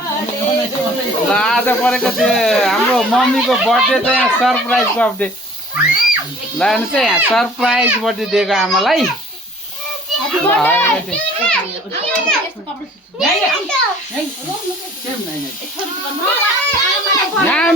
आज परेको थियो हाम्रो मम्मीको बर्थडे छ यहाँ सरप्राइजको अपडे लानु चाहिँ यहाँ सरप्राइज बर्थडे दिएको आमालाई यहाँ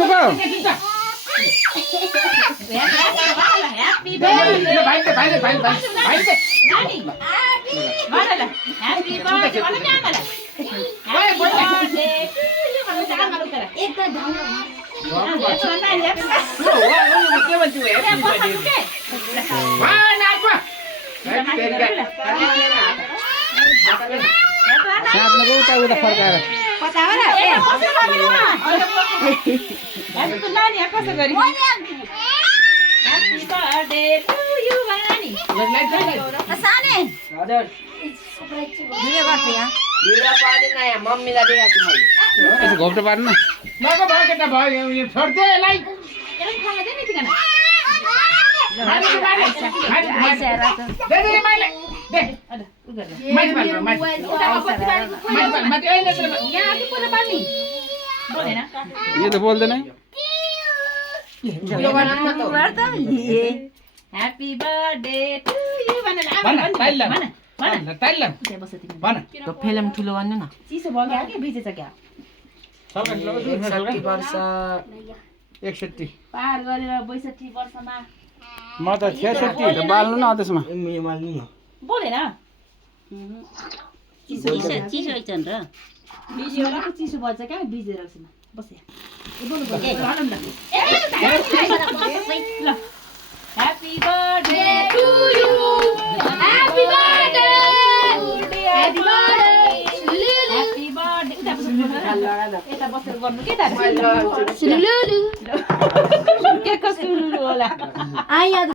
आउनुको उता उता फर्काएर घोप्टो पार्नु यो त बोल्दैन Happy birthday to you. Film ठुलो भन्नु न चिसो भयो क्या के भिजेछ क्या 61 वर्ष 61 पार गरेर 62 वर्षमा म त 66 बाल्नु न त्यसमा बोलेन चिसो छैन र भिजियो चिसो भन्छ क्या भिजेर एकछिन बस्या Happy birthday to you. Happy birthday. Happy birthday. Happy birthday. Eta बसेर गर्नु के त सुलुलु के कसुलु होला